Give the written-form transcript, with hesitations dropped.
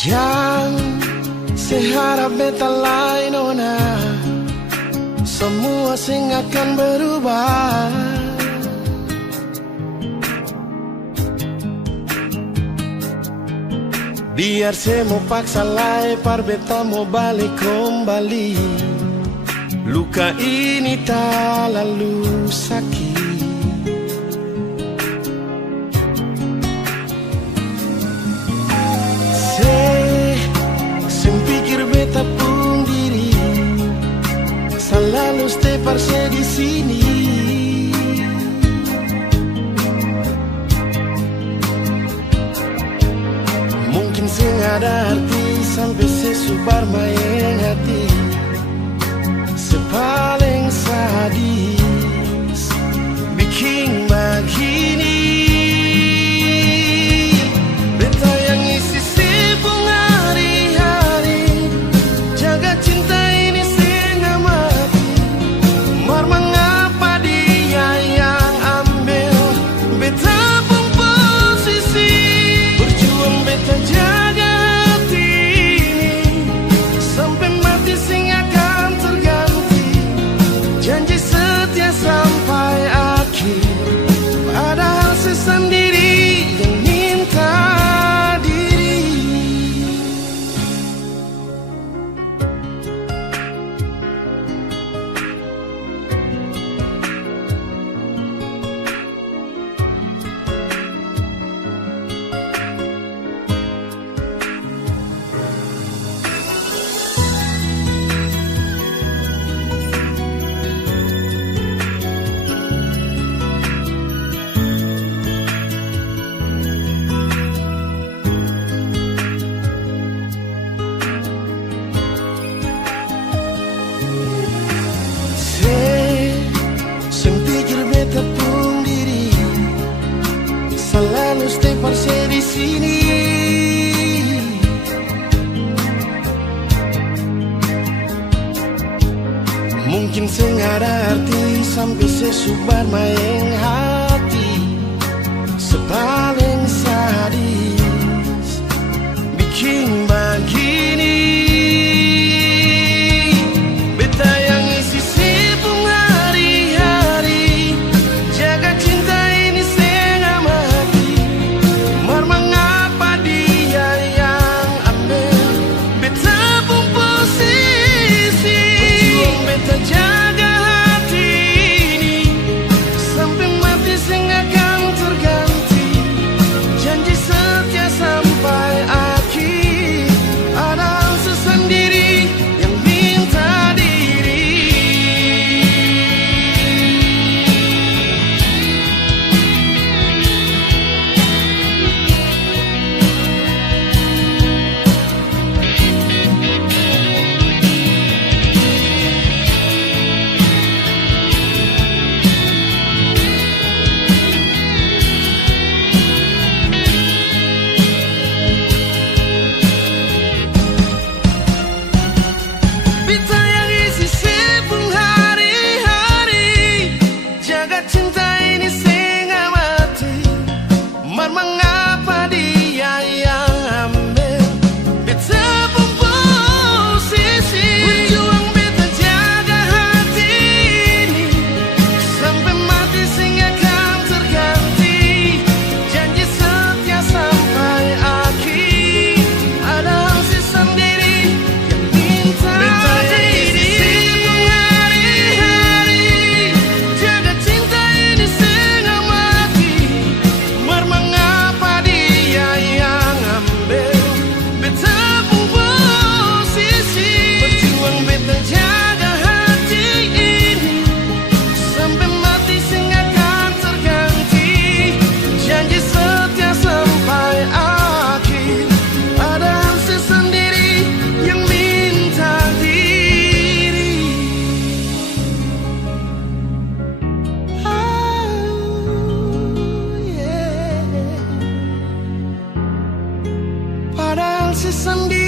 Jangan seharap beta lain ona, semua sing akan berubah. Biar saya mau paksa lai par beta mau balik kembali. Luka ini tak lalu sakit. Pikir beta pun diri selalu stay parse di sini. Mungkin sing ada arti sampai sesubar main hati, sepaling sadis bikin begini. Beta yang isi sibuk hari-hari, jaga cinta ini sehingga mati. Mar mengapa dia yang ambil beta pun posisi. Berjuang beta jaga hati ini sampai mati sing akan terganti. Janji setia sampai akhir, padahal sesendiri yang minta diri. Beta pun diri selalu stay parse di sini. Mungkin sing ada arti sampai sesubar main hati, sepaling sadis bikin begini. Beta yang isi sibuk hari-hari, jaga cinta ini setengah mati. Mar mengapa dia yang ambil beta pun posisi. Berjuang beta jaga hati ini sampai mati sing akan terganti. Janji setia sampai akhir, padahal sesendiri yang minta diri. Beta yang isi sibuk hari-hari, jaga cinta ini setengah mati. Mar mengapa dia yang ambil beta pun posisi. Berjuang beta jaga hati ini sampai mati sing akan terganti. Janji setia sampai akhir, padahal sendiri yang minta diri. Hari-hari, jaga cinta ini setengah mati. Mar mengapa dia yang ambil beta pun posisi. Berjuang beta jaga hati ini sampai mati sing akan terganti. Janji setia sampai akhir, padahal sendiri yang minta diri. Padahal sendiri